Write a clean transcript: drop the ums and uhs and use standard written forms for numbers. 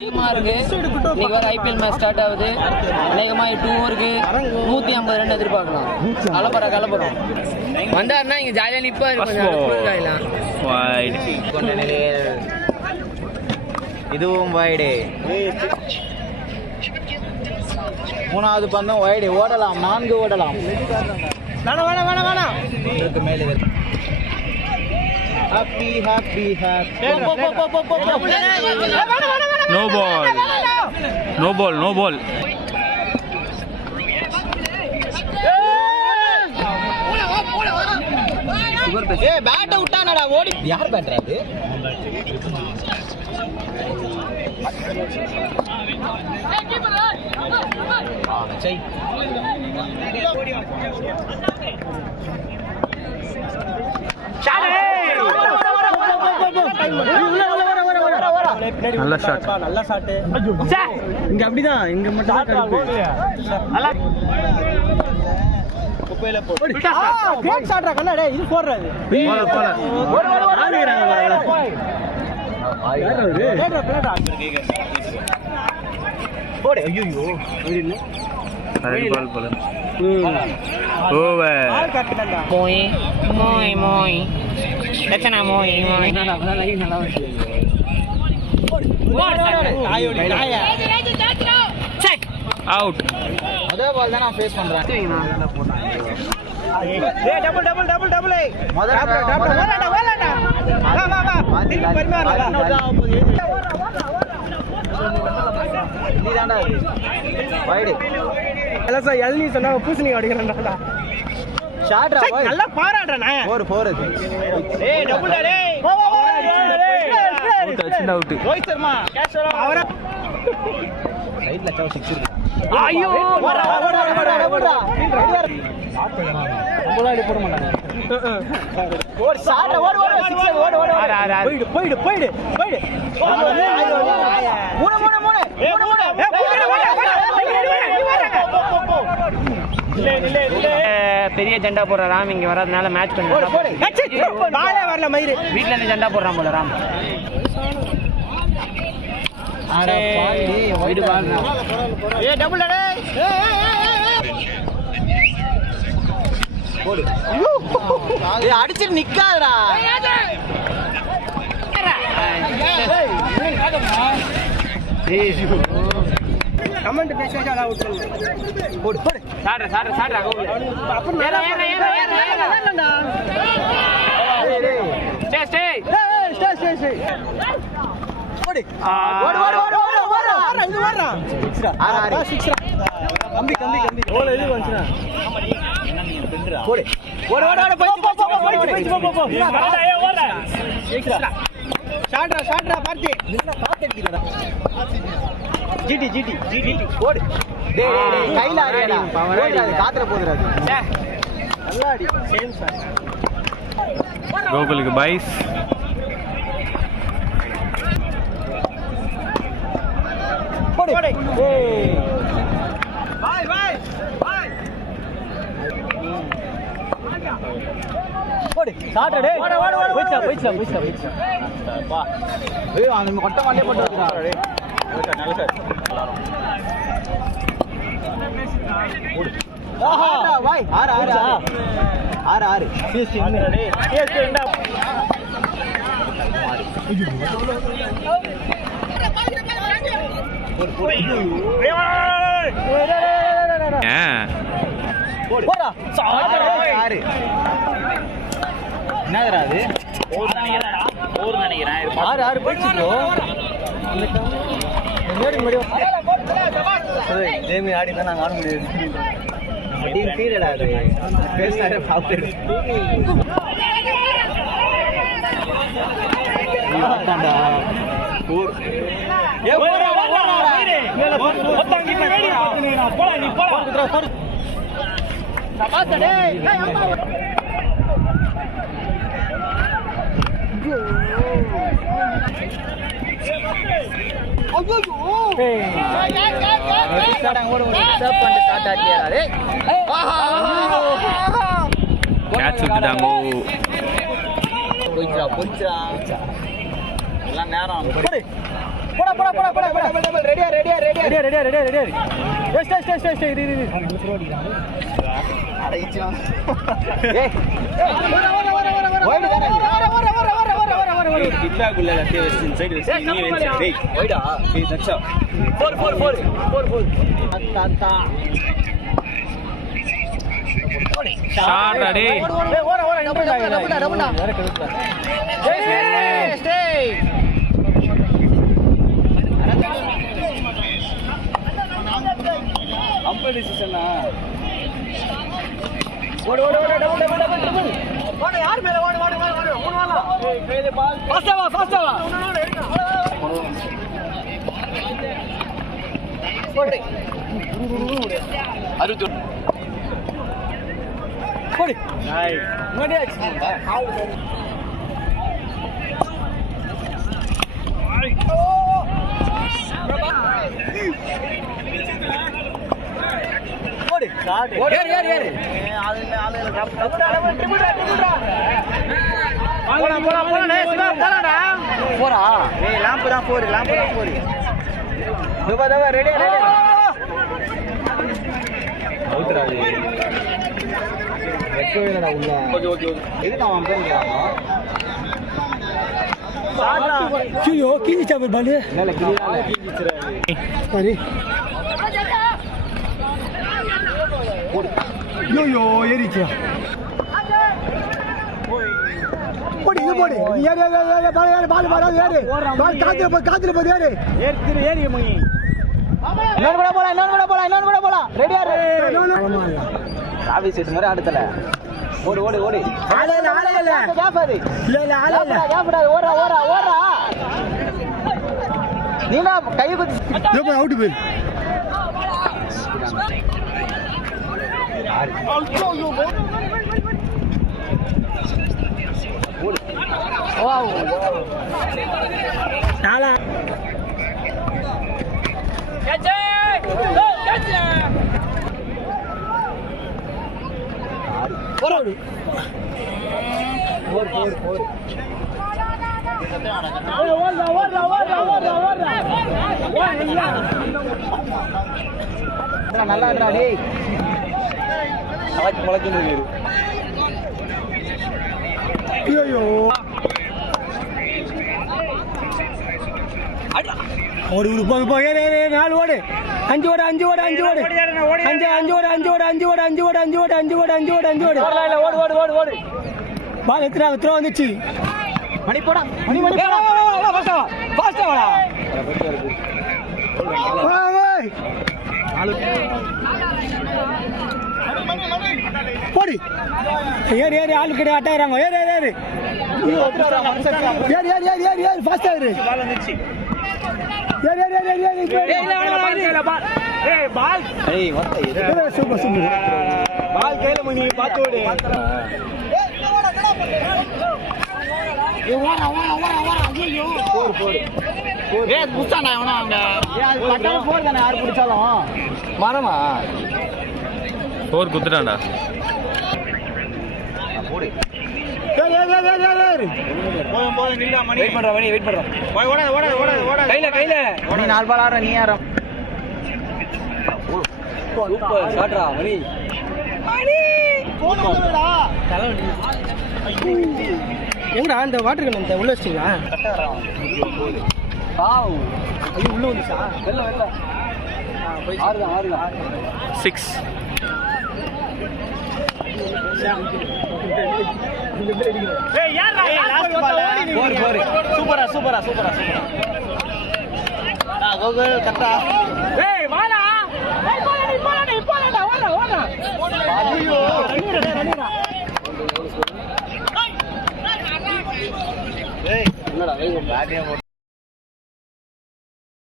இன்னைக்கு வர IPL match start ஆகுது. அநேகமாக 2 ஓவருக்கு 150 ரன் எதிர்பார்க்கலாம். கலப்புறோம் வந்தாருன்னா இங்க ஜாலியா நிப்பாரு. இதுவும் வைடு. மூணாவது பந்தம் வைடு. ஓடலாம், 4 ஓடலாம். மேலே ஹாப்பி. No ball. பேட்ட விட்டானடா, ஓடி. யார் பேட்டரா அது? நல்ல ஷாட். இங்க அப்படிதான், இங்க மட்டும் குப்பையில போடு. கேட் ஷாட்ரா கண்ணாடே, இது போடுறது. போடு. ஐயோ சரி பால் போல. ஓவர். ஆல் கட்டடா. மோய் ரச்சனா மோய் நல்லா வருது. அவுட். அதே பால் தான் நான் ஃபேஸ் பண்றேன். டேய் டபுள். முதல்ல வரடா. வா. திருப்பி பரிமாறலாம். நீதான்டா வைடு. எலசா எல்னி சொன்னா பூசணி அடிக்கறடா. ஷாட்ரா பாய். நல்லா பாராடறனே. 4 அது. டேய் டபுள்டா டேய். அவுட். ரோஹித் சர்மா கேஷ் அவர ரைட்ல சவ 6 இருக்கு. ஐயோ ஓடா. போலாடி போட மாட்டாங்க. ஓடு ஷாட்ரா ஓடு 6 ஓடு. போய்டு. மூணு. பெரிய ஜெண்டா போடுற ராம் இங்க வராதனால மேட்ச் பாலே வரல மயிறு. வீட்ல இருந்து ஜெண்டா போடுறான் போல ராம். அட பாடி வைடு பால்னா. ஏய் டபுள் டேய். போடு. ஏய் அடிச்சு நிக்காதடா. கமெண்ட் மெசேஜ் அலா விட்டுரு. போடு. சாட்ரா அப்புறம் ஏறடா. Stay stay. போடு. ஓடு. இது வரடா. 6 கம்பி. ஓல இது வந்துடா. போடு. ஓடு போய். ஷாட்ரா பார்த்தி. என்ன பாத்துக்கிட்டடா. ஜிடி. போடு. டேய் கையில ஆடிடா. போடுடா, காத்துல போடுடா. நல்லா ஆடி. Same sir. கோகுலுக்கு பைஸ். போடு. ஏய் பை. போடு. ஷாட்ரா டேய். போய்ச்சா. வா. ஏய் அந்த கொட்ட மாட்டே போட்டு வரடா. நல்ல சார். போடு. ஆஹா பாய். 6 சிஎஸ்டி டேய். சிஎஸ்டி என்ன? போடா. 6 என்னடா அது? 4 நினைக்கிறேன். 6 போயிச்சு ப்ரோ. முன்னாடி கேம் ஆடி தான் நாங்க ஆட முடியாது. டீம் பீரியடா அது. பேசாரே பாத்துடு. நீதான்டா. 4. ஏ போடா. மேல ஒத்தாங்கி வேடி. போடா நீ போடா. சபாஸ் டேய். ஏய் அம்மா. கேட்ச் விட்டுட்டாங்க. போயிச்சா எல்லாம் நேரம். போடா போடா போடா போடா போடா ரெடியா ரெடியா ரெடியா ரெடியா ரெடியா ரெடியா ரெடியா ஸ்டே இரு இரு அடைச்சா ஏய் வைடு தானே வர feedback உள்ள லட்டிய வெஸ்ட் இன்சைட் வெஸ்ட் நீ வென்ஸ் டேய் வைடா ஓகே தட்ஸ் ஆல் 4 தாத்தா ஷாட் அடி ஓட டபுள்டா ஸ்டே அம்பர் டிசிஷனா ஓடு டபுள் ஓடு யார் மேல ஓடு மூணு வாடா ஏய் கையில பால் ஃபாஸ்டா வா ஓடு அறுபத்தி ஓடு நைஸ் மடியாச்சு ஓடு ஏறு போடா ஏய் லாம்ப் தான் போடு தவா ரெடி அவுட்ராது வெக்கவே இல்லடா உள்ள ஓகே எதுக்கு அவன் பேருறானோ ஐயோ கிஞ்சிச்சா பால் மேல கிஞ்சிச்சுறாரு சரி ஐயோ ஏறிச்சு போடு இது போடு ஏறு பால் ஏறு காத்துல போடு ஏறு ஏறி மணி இன்னொரு கூட போலாம் ரெடியா ராவி சீட் மாதிரி அடுத்தல ஓடு ஆளே இல்ல ஜாஃபர் இல்ல ஆளே இல்ல ஓடுறா நீனா கை குத்தி போய் அவுட் போய் வாவ் நாளா போடு நல்லா டேய் அவக்கு முளைச்சு ஐயோ ஓடு போ ஏறு நாலு ஓடு அஞ்சு ஓடு பால் எத்தனை வந்துச்சு மணி போடா ஃபாஸ்டா வாடா போடி ஏறு ஆளு கிட்ட அட்டாயிராங்க ஏறு ஃபாஸ்டா ஏறு பால் வந்துச்சு சூப்பர் பால் கையில மணி பார்த்து ஓடு யாரு பிடிச்சாலும் மரமா 4 குத்துட்டான்டா நீ 4 பால் ஆடுற நீ யார எங்கடா அந்த வாட்டர் கன் உள்ள வச்சிட்டீங்களா உள்ள வந்துச்சா வெள்ள ஆறுதான் 6 சூப்பரா கரெக்டா என்னடா